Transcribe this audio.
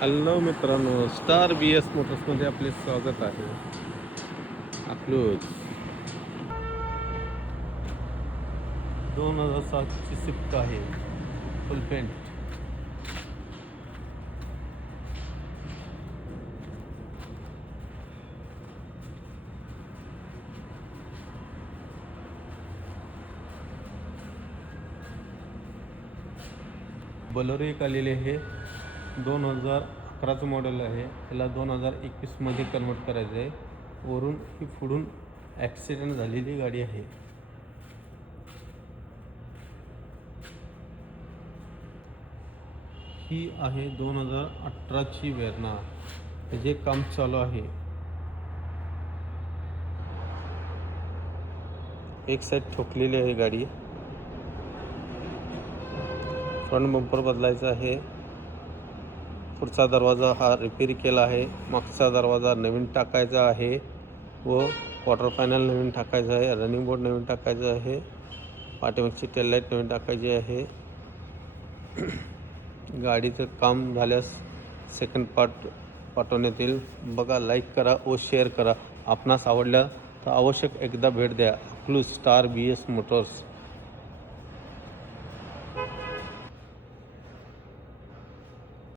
Hello मित्रांनो, star बी S मोटर्समध्ये आपले स्वागत आहे. अकलूज 2007ची स्विफ्ट आहे, फुल पेंट. बोलेरो एक आलेली आहे, 2011चं मॉडेल आहे. त्याला 2021मध्ये कन्वर्ट करायचं आहे. वरून ही पुढून ॲक्सिडेंट झालेली गाडी आहे. ही आहे 2018ची वेर्ना. त्याचे काम चालू आहे. एक साईड ठोकलेली आहे गाडी. फ्रंट बंपर बदलायचा आहे. पुढचा दरवाजा हा रिपेअर केला आहे. मागचा दरवाजा नवीन टाकायचा आहे व क्वार्टर पॅनल नवीन टाकायचं आहे. रनिंग बोर्ड नवीन टाकायचं आहे. पाठीमागची टेल लाईट नवीन टाकायची आहे. गाडीचं काम झाल्यास सेकंड पार्ट पाठवण्यात येईल. बघा, लाईक करा व शेअर करा. आपणास आवडल्या तर आवश्यक एकदा भेट द्या. अकलूज स्टार बी एस मोटर्स.